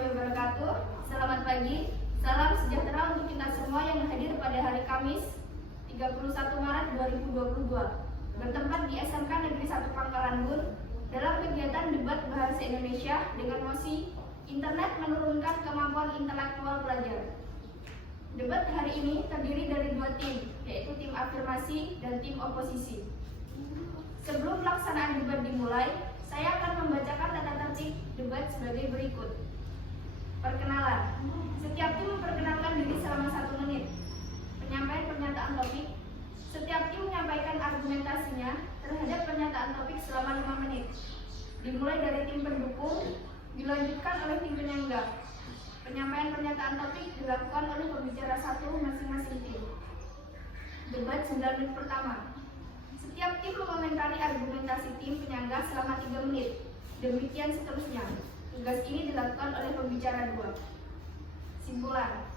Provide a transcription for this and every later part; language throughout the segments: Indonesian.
warahmatullahi wabarakatuh. Selamat pagi, salam sejahtera untuk kita semua yang hadir pada hari Kamis 31 Maret 2022 bertempat di SMK Negeri 1 Pangkalan Bun dalam kegiatan debat bahasa Indonesia dengan mosi Internet menurunkan kemampuan intelektual pelajar. Debat hari ini terdiri dari dua tim, yaitu tim afirmasi dan tim oposisi. Sebelum pelaksanaan debat dimulai, saya akan membacakan tata tertib debat sebagai berikut. Perkenalan. Setiap tim memperkenalkan diri selama 1 menit. Penyampaian pernyataan topik. Setiap tim menyampaikan argumentasinya terhadap pernyataan topik selama 5 menit. Dimulai dari tim pendukung, dilanjutkan oleh tim penyangga. Penyampaian pernyataan topik dilakukan oleh pembicara satu masing-masing tim. Debat 9 menit pertama. Setiap tim mengomentari argumentasi tim penyangga selama 3 menit. Demikian seterusnya. Tugas ini dilakukan oleh pembicara 2. Simpulan.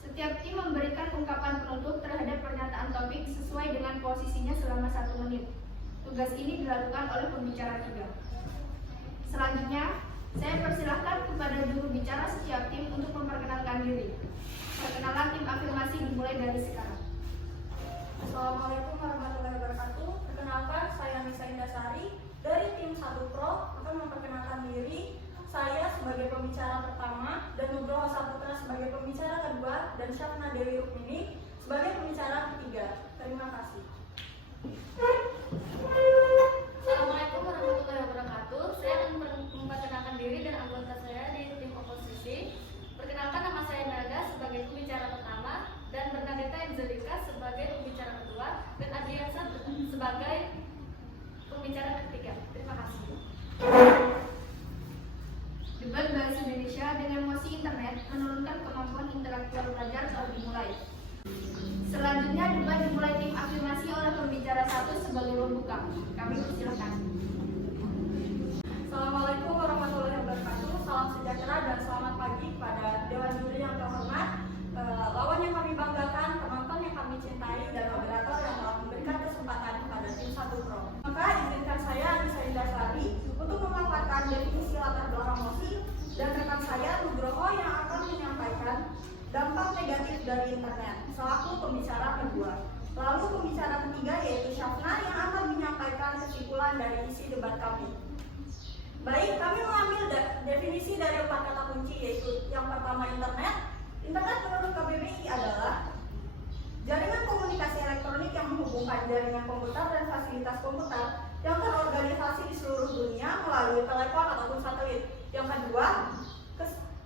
Setiap tim memberikan ungkapan penutup terhadap pernyataan topik sesuai dengan posisinya selama 1 menit. Tugas ini dilakukan oleh pembicara 3. Selanjutnya, saya persilahkan kepada juru bicara setiap tim untuk memperkenalkan diri. Perkenalan tim afirmasi dimulai dari sekarang. Assalamualaikum warahmatullahi wabarakatuh. Perkenalkan, saya Nisa Indasari dari tim 1 Pro akan memperkenalkan diri. Saya sebagai pembicara pertama dan Nugroho Saputra sebagai pembicara kedua dan Syafna Dewi Rukmini sebagai pembicara ketiga. Terima kasih. Assalamualaikum warahmatullahi wabarakatuh. Saya akan memperkenalkan diri dan anggota saya di tim oposisi. Perkenalkan, nama saya Nada sebagai pembicara pertama dan Bernadetta Enzelika sebagai pembicara kedua dan Adriansa sebagai pembicara ketiga. Terima kasih. Debat bahasa Indonesia dengan mosi internet menurunkan kemampuan intelektual pelajar telah dimulai. Selanjutnya debat dimulai tim afirmasi oleh pembicara 1 sebagai pembuka. Kami persilakan. Assalamualaikum warahmatullahi wabarakatuh. Salam sejahtera dan selamat pagi kepada Dewan Juri yang terhormat, lawan yang kami banggakan, penonton yang kami cintai, dan moderator yang telah memberikan kesempatan kepada tim 1 Pro. Maka izinkan saya Nisa Indasari untuk memanfaatkan definisi latar belakang mosi dan rekan saya Nugroho yang akan menyampaikan dampak negatif dari internet selaku pembicara kedua. Lalu pembicara ketiga yaitu Syafna yang akan menyampaikan kesimpulan dari isi debat kami. Baik, kami mengambil definisi dari 4 kata kunci, yaitu yang pertama internet. Internet menurut KBBI adalah jaringan komunikasi elektronik yang menghubungkan jaringan komputer dan fasilitas komputer yang terorganisasi di seluruh dunia melalui telepon ataupun satelit. Yang kedua,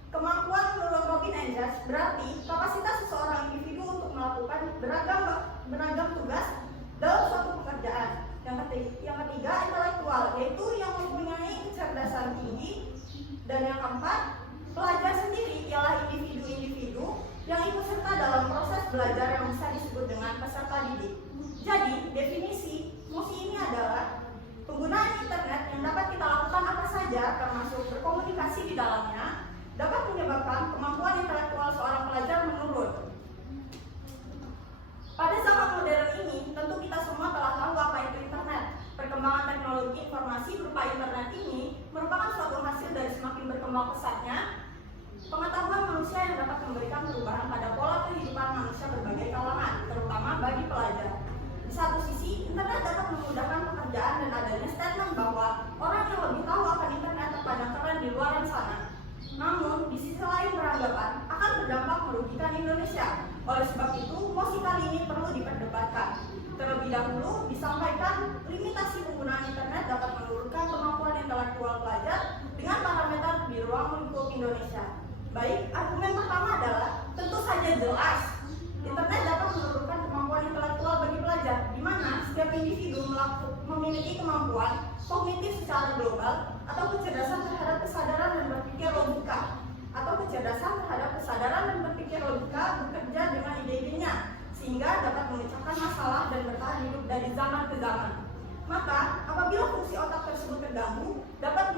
kemampuan menurut Robin Engels berarti kapasitas seseorang individu untuk melakukan beragam tugas dalam suatu pekerjaan. Yang ketiga, intelektual, yaitu yang mempunyai kecerdasan tinggi. Dan yang keempat, pelajar sendiri ialah individu-individu yang ikut serta dalam proses belajar yang bisa disebut dengan peserta didik. Jadi, definisi mosi ini adalah penggunaan internet yang dapat kita lakukan apa saja, termasuk berkomunikasi di dalamnya, dapat menyebabkan kemampuan intelektual seorang pelajar menurun. Pada zaman modern ini, tentu kita semua telah tahu apa itu internet. Perkembangan teknologi informasi berupa internet ini merupakan suatu hasil dari semakin berkembang pesatnya pengetahuan manusia yang dapat memberikan perubahan pada pola kehidupan manusia berbagai kalangan, terutama bagi pelajar. Di satu sisi, internet dapat memudahkan pekerjaan dan adanya statement bahwa orang yang lebih tahu akan internet terkadang keren di luar sana. Namun, di sisi lain beranggapan akan berdampak merugikan Indonesia. Oleh sebab itu, mosi kali ini perlu diperdebatkan. Terlebih dahulu, disampaikan limitasi penggunaan internet dapat menurunkan kemampuan intelektual pelajar dengan parameter di ruang lingkup Indonesia. Baik, argumen pertama adalah tentu saja jelas. Internet dapat menurunkan kemampuan intelektual bagi pelajar, di mana setiap individu memiliki kemampuan kognitif secara global atau kecerdasan terhadap kesadaran dan berpikir logika bekerja dengan ide-idenya sehingga dapat memecahkan masalah dan bertahan hidup dari zaman ke zaman. Maka apabila fungsi otak tersebut terganggu dapat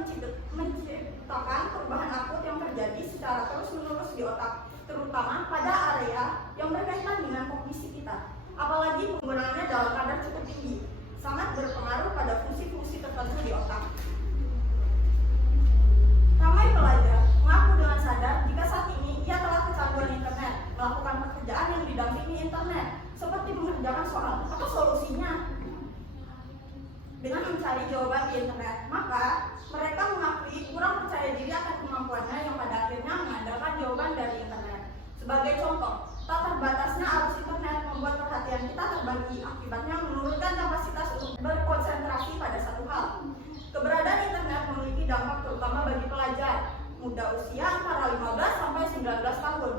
muda usia antara 15 sampai 19 tahun.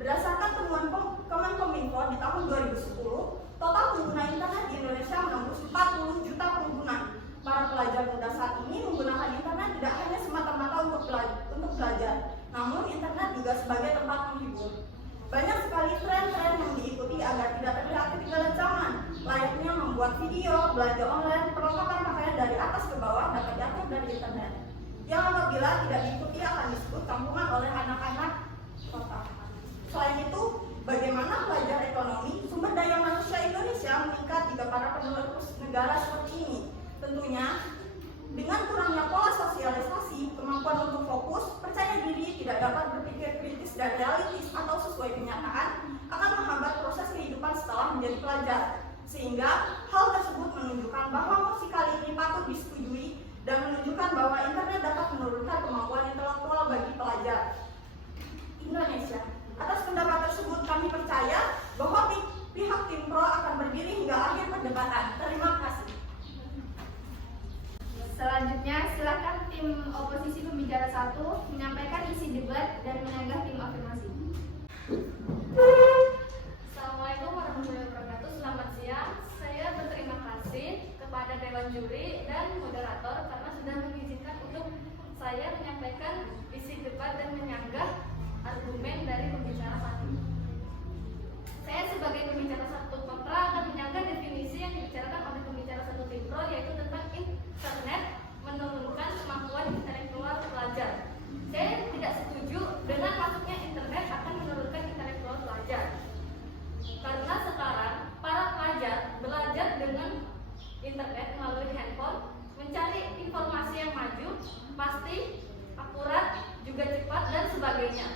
Berdasarkan temuan Kemenkominfo di tahun 2010, total pengguna internet di Indonesia menembus 40 juta pengguna. Para pelajar muda saat ini menggunakan internet tidak hanya semata-mata untuk belajar, namun internet juga sebagai tempat menghibur. Banyak sekali tren-tren yang diikuti agar tidak terlihat ketinggalan zaman. Layaknya membuat video, belanja online, perlengkapan pakaian dari atas ke bawah dapat diatur dari internet. Yang apabila tidak diikuti akan disebut kampungan oleh anak-anak kota. Selain itu, bagaimana pelajar ekonomi sumber daya manusia Indonesia meningkat jika para penerus negara seperti ini? Tentunya, dengan kurangnya pola sosialisasi, kemampuan untuk fokus, percaya diri, tidak dapat berpikir kritis dan realistis atau sesuai kenyataan, akan menghambat proses kehidupan setelah menjadi pelajar. Sehingga, hal tersebut menunjukkan bahwa mosi kali ini patut disetujui dan menunjukkan bahwa internet dapat menurunkan kemampuan intelektual bagi pelajar Indonesia. Atas pendapat tersebut, kami percaya bahwa pihak tim pro akan berdiri hingga akhir perdebatan. Terima kasih. Selanjutnya, silakan tim oposisi pembicara 1 menyampaikan isi debat dan menyanggah tim afirmasi. Assalamualaikum warahmatullahi wabarakatuh. Selamat siang. Saya berterima kasih kepada Dewan Juri dan moderator karena sudah mengizinkan untuk saya menyampaikan isi debat dan menyanggah argumen dari pembicara satu. Saya sebagai pembicara satu kontra akan menyanggah definisi yang dibicarakan oleh pembicara satu tim pro, yaitu tentang internet menurunkan kemampuan intelektual pelajar. Saya tidak setuju dengan masuknya internet akan menurunkan intelektual pelajar. Karena sekarang para pelajar belajar dengan internet melalui handphone, mencari informasi yang maju, pasti, akurat, juga cepat dan sebagainya.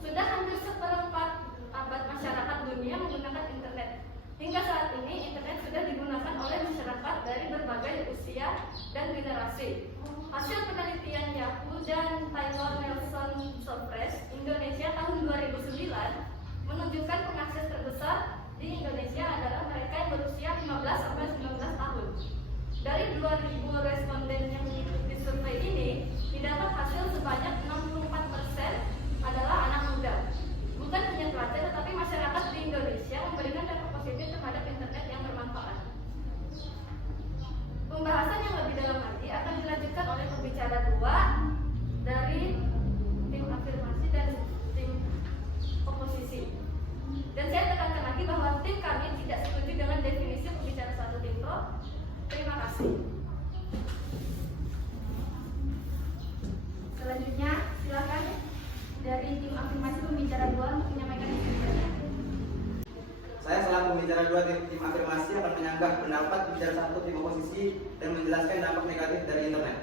Sudah hampir seperempat abad masyarakat dunia menggunakan internet. Hingga saat ini internet sudah digunakan oleh masyarakat dari berbagai usia dan generasi. Hasil penelitian Yahoo dan Taylor Nelson Survey Indonesia tahun 2009 menunjukkan pengakses terbesar di Indonesia adalah mereka yang berusia 15 sampai 19 tahun. Dari 2.000 responden yang mengikuti survei ini, didapat hasil sebanyak 64% adalah anak muda. Bukan hanya pelajar, tetapi masyarakat di Indonesia memberikan dampak positif terhadap internet yang bermanfaat. Pembahasan yang lebih dalam lagi akan dilanjutkan oleh pembicara 2 dari tim afirmasi dan tim oposisi. Dan saya tekankan lagi bahwa tim kami tidak setuju dengan definisi pembicara satu tim pro. Terima kasih. Selanjutnya, silakan dari tim afirmasi pembicara 2 untuk menyampaikan isi debatnya. Saya selaku pembicara 2 tim afirmasi akan menyanggah pendapat pembicara 1 tim oposisi dan menjelaskan dampak negatif dari internet.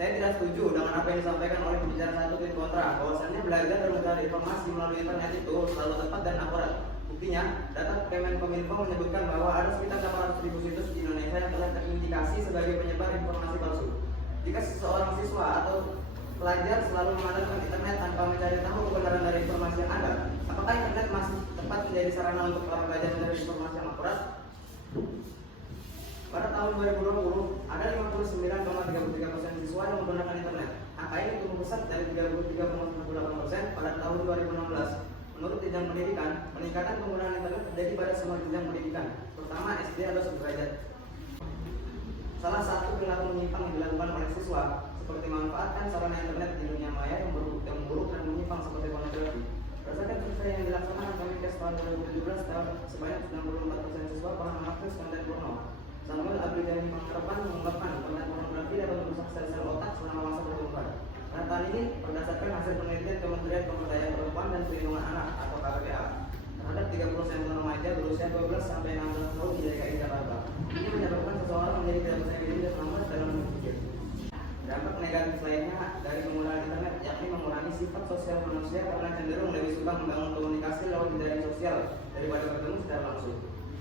Saya tidak setuju dengan apa yang disampaikan oleh pembicara 1 tim kontra, bahwasannya belajar dan mencari informasi melalui internet itu selalu tepat dan akurat. Buktinya, data Kemenkominfo menyebutkan bahwa ada sekitar 800.000 situs di Indonesia yang telah terindikasi sebagai penyebar informasi palsu. Jika seseorang siswa atau pelajar selalu mengandalkan internet tanpa mencari tahu kebenaran dari informasi yang ada, apakah internet masih tepat menjadi sarana untuk para pelajar mencari informasi yang akurat? Pada tahun 2020, ada 59,33% siswa yang menggunakan internet. Angka ini tumbuh pesat dari 33,98% pada tahun 2016. Menurut jenjang pendidikan, peningkatan penggunaan internet terjadi pada semua jenjang pendidikan, terutama SD atau sederajat. Salah satu perilaku menyimpang yang dilakukan oleh siswa seperti memanfaatkan sarana internet di dunia maya yang buruk dan menyimpang seperti pornografi. Berdasarkan survei yang dilaksanakan Kemenkes tahun 2017, sebanyak 94% siswa pernah mengakses konten porno. Samuel Abidani Mangkarapan mengungkapkan konten pornografi dapat merusak sel-sel otak selama masa pertumbuhan. Pernyataan ini berdasarkan hasil penelitian Kementerian Pemberdayaan Perempuan dan Perlindungan Anak atau KPPA terhadap 30 sampel remaja berusia 12 sampai 16 tahun di DKI Jakarta. Ini menyebabkan seseorang menjadi tidak percaya diri dan lambat dalam berpikir. Dampak negatif lainnya dari penggunaan internet yakni mengurangi sifat sosial manusia karena cenderung lebih suka membangun komunikasi lewat jaringan sosial daripada bertemu secara langsung.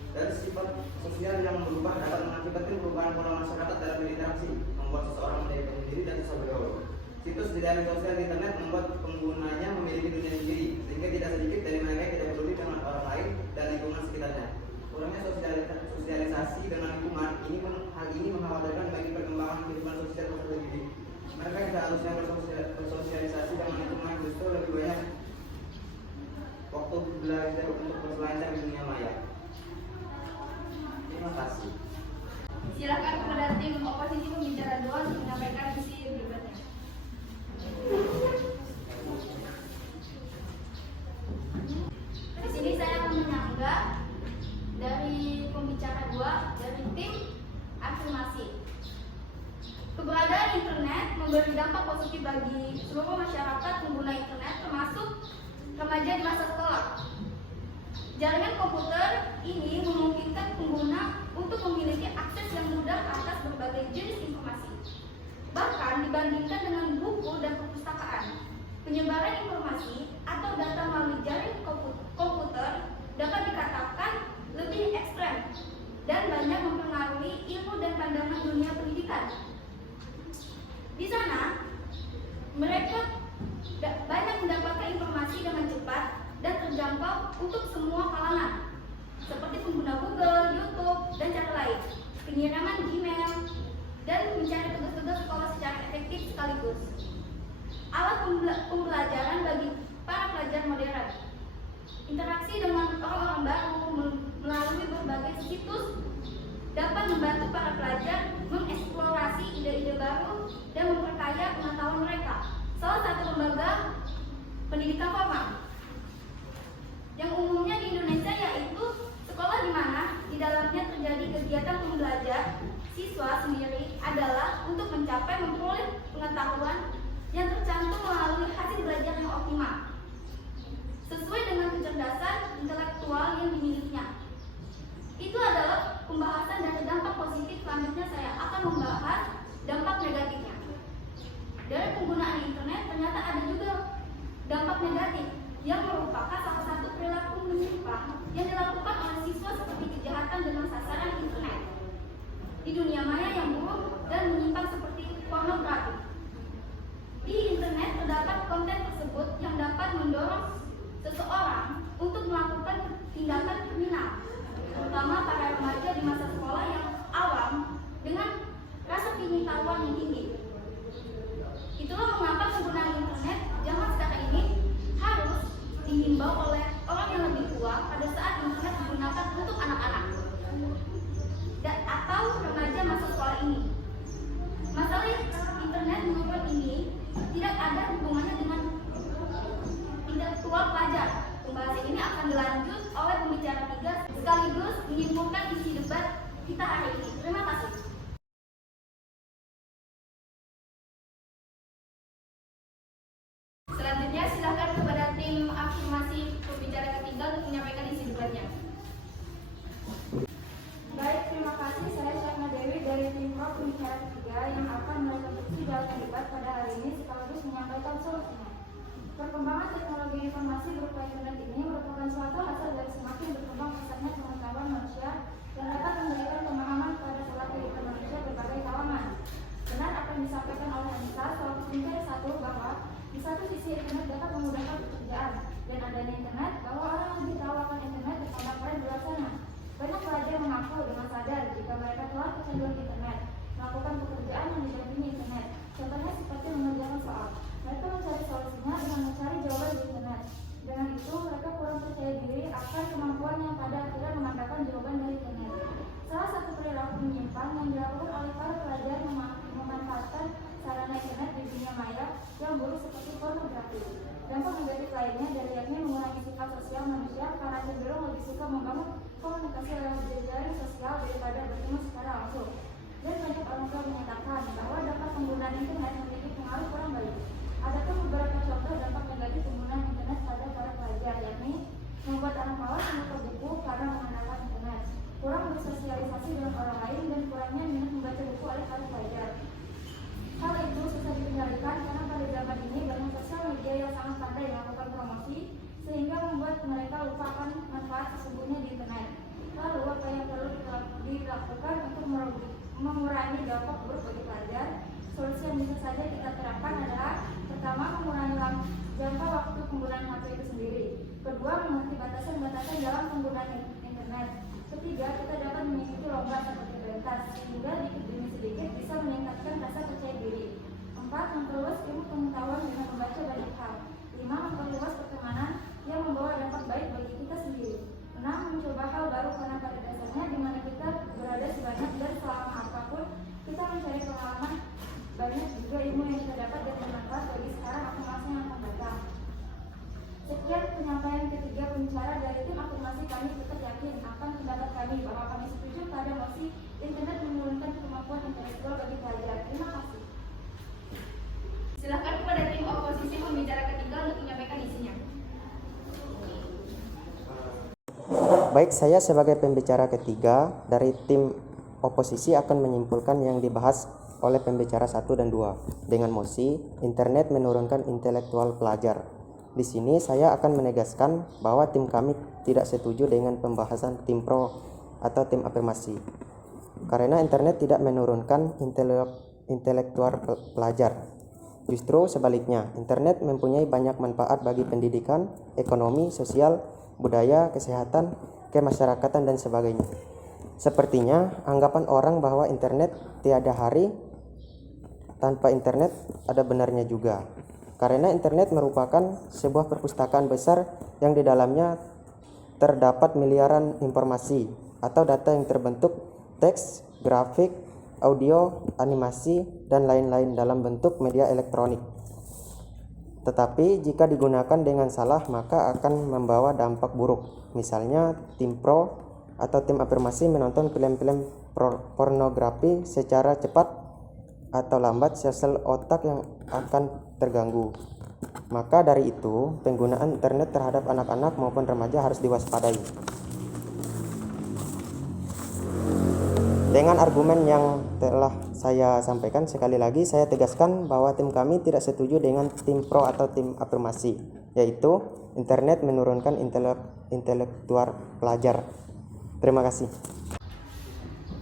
Dari sifat sosial yang berubah dapat mengakibatkan perubahan pola masyarakat dalam berinteraksi, membuat seseorang menjadi penyendiri dan susah bergaul. Situs di jaringan sosial di internet membuat penggunanya memiliki dunia sendiri, sehingga tidak sedikit dari mereka yang tidak peduli dengan orang lain dan lingkungan sekitarnya. Kurangnya sosialisasi dengan lingkungan, hal ini mengkhawatirkan bagi perkembangan kehidupan sosial peserta didik. Mereka yang seharusnya bersosialisasi seluruh masyarakat pengguna internet termasuk remaja di masa sekolah. Jaringan komputer ini memungkinkan pengguna untuk memiliki akses yang mudah atas berbagai jenis informasi. Bahkan dibandingkan dengan buku dan perpustakaan, penyebaran informasi atau data melalui jaringan komputer dapat dikatakan lebih ekstrem dan banyak mempengaruhi ilmu dan pandangan dunia pendidikan. Di sana, mereka banyak mendapatkan informasi dengan cepat dan terjangkau untuk semua kalangan, seperti pengguna Google, YouTube, dan cara lain, penyiraman Gmail, dan mencari tugas-tugas sekolah secara efektif sekaligus. Alat pembelajaran bagi para pelajar modern. Interaksi dengan orang-orang baru melalui berbagai situs dapat membantu para pelajar mengeksplorasi ide-ide baru dan memperkaya pengetahuan mereka. Salah satu lembaga pendidikan formal yang umumnya di Indonesia yaitu sekolah di mana di dalamnya terjadi kegiatan pembelajar siswa sendiri adalah untuk mencapai memperoleh pengetahuan yang tercantum melalui hasil belajar yang optimal sesuai dengan kecerdasan intelektual yang dimilikinya. Itu adalah pembahasan dari dampak positif. Selanjutnya saya akan membahas dampak negatifnya. Dari penggunaan internet ternyata ada juga dampak negatif yang merupakan salah satu perilaku menyimpang yang dilakukan oleh siswa seperti kejahatan dengan sasaran internet di dunia maya yang buruk dan menyimpang seperti pornografi. Di internet terdapat konten tersebut yang dapat mendorong seseorang untuk melakukan tindakan kriminal, terutama para remaja di masa sekolah yang awam dengan rasa ingin tahuan yang tinggi. Itulah mengapa penggunaan internet zaman sekarang ini harus dihimbau oleh orang yang lebih tua pada saat internet digunakan untuk anak-anak atau remaja masa sekolah ini. Masalah internet menurut ini tidak ada hubungannya dengan intelektual pelajar. Pembahasan ini akan dilanjut oleh pembicara tiga sekaligus menyimpulkan isi debat kita hari ini. Terima kasih. Selanjutnya silakan kepada tim afirmasi pembicara ketiga untuk menyampaikan isi debatnya. Baik, terima kasih. Saya Syakna Dewi dari tim Pro pembicara ketiga yang akan merekonstruksi jawaban debat pada hari ini sekaligus menyampaikan solusinya. Perkembangan teknologi informasi berupa internet ini merupakan suatu hasil dari semakin berkembang pesatnya pengetahuan manusia yang dapat memberikan pemahaman kepada pola kehidupan manusia berbagai kalangan. Benar apa yang disampaikan oleh Anissa selaku pembicara satu bahwa di satu sisi internet dapat memudahkan pekerjaan dan adanya internet bahwa orang lebih tahu akan internet bersama kalian di luar sana. Banyak pelajar mengaku dengan sadar jika mereka telah kecanduan internet, melakukan pekerjaan yang didampingi internet. Contohnya seperti mengerjakan soal. Mereka mencari solusinya dengan mencari jawaban di internet. Dengan itu, mereka kurang percaya diri akan kemampuan yang pada akhirnya mengandalkan jawaban dari internet. Salah satu perilaku menyimpang yang dilakukan oleh para pelajar memanfaatkan sarana internet di dunia maya yang buruk seperti pornografi. Dampak negatif lainnya dari yakni mengurangi sifat sosial manusia karena cenderung lebih suka membangun komunikasi lewat jejaring sosial daripada bertemu secara langsung. Dan banyak orang tua menyatakan bahwa dampak penggunaan internet memiliki pengaruh kurang baik. Adapun beberapa contoh dampak negatif penggunaan internet pada para pelajar, yakni membuat anak malas membuka buku karena mengandalkan internet, kurang bersosialisasi dengan orang lain, dan kurangnya minat membaca buku oleh para pelajar. Hal itu susah dikendalikan karena pada zaman ini banyak sosial media yang sangat pandai melakukan promosi sehingga membuat mereka lupakan manfaat sesungguhnya di internet. Lalu apa yang perlu dilakukan untuk mengurangi dampak buruk bagi pelajar? Solusi yang bisa saja kita terapkan adalah: pertama, mengurangi jangka waktu penggunaan HP itu sendiri. Kedua, mengerti batasan-batasan dalam penggunaan internet. Ketiga, kita dapat mengikuti lomba seperti pentas sehingga dikit demi sedikit bisa meningkatkan rasa percaya diri. Empat, memperluas ilmu pengetahuan dengan membaca banyak hal. Lima, memperluas pertemanan yang membawa dampak baik bagi kita sendiri. Enam, mencoba hal baru karena pada dasarnya di mana kita berada sebanyak dan selama apapun kita mencari pengalaman, banyak juga ilmu yang kita dapat dan bermanfaat bagi sekarang atau masa yang akan datang. Sekian penyampaian ketiga pembicara dari tim afirmasi. Kami tetap yakin akan pendapat kami bahwa kami setuju pada mosi internet menurunkan kemampuan intelektual bagi pelajar. Terima kasih. Silakan kepada tim Baik, saya sebagai pembicara ketiga dari tim oposisi akan menyimpulkan yang dibahas oleh pembicara 1 dan 2 dengan mosi internet menurunkan intelektual pelajar. Di sini saya akan menegaskan bahwa tim kami tidak setuju dengan pembahasan tim pro atau tim afirmasi. Karena internet tidak menurunkan intelektual pelajar. Justru sebaliknya, internet mempunyai banyak manfaat bagi pendidikan, ekonomi, sosial, budaya, kesehatan, kemasyarakatan, dan sebagainya. Sepertinya anggapan orang bahwa internet tiada hari tanpa internet ada benarnya juga. Karena internet merupakan sebuah perpustakaan besar yang di dalamnya terdapat miliaran informasi atau data yang terbentuk teks, grafik, audio, animasi, dan lain-lain dalam bentuk media elektronik. Tetapi jika digunakan dengan salah maka akan membawa dampak buruk. Misalnya tim pro atau tim afirmasi menonton film-film pornografi secara cepat atau lambat, sel-sel otak yang akan terganggu. Maka dari itu, penggunaan internet terhadap anak-anak maupun remaja harus diwaspadai. Dengan argumen yang telah saya sampaikan, sekali lagi saya tegaskan bahwa tim kami tidak setuju dengan tim pro atau tim afirmasi, yaitu internet menurunkan intelektual pelajar. Terima kasih.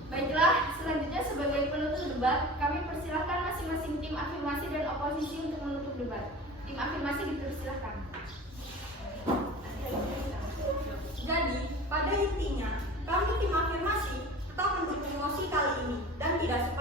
Baiklah, selanjutnya sebagai penutup debat, kami persilahkan masing-masing tim afirmasi dan oposisi untuk menutup debat. Tim afirmasi dipersilahkan. Jadi, pada intinya, kami tim afirmasi tetap mendukung mosi kali ini dan tidak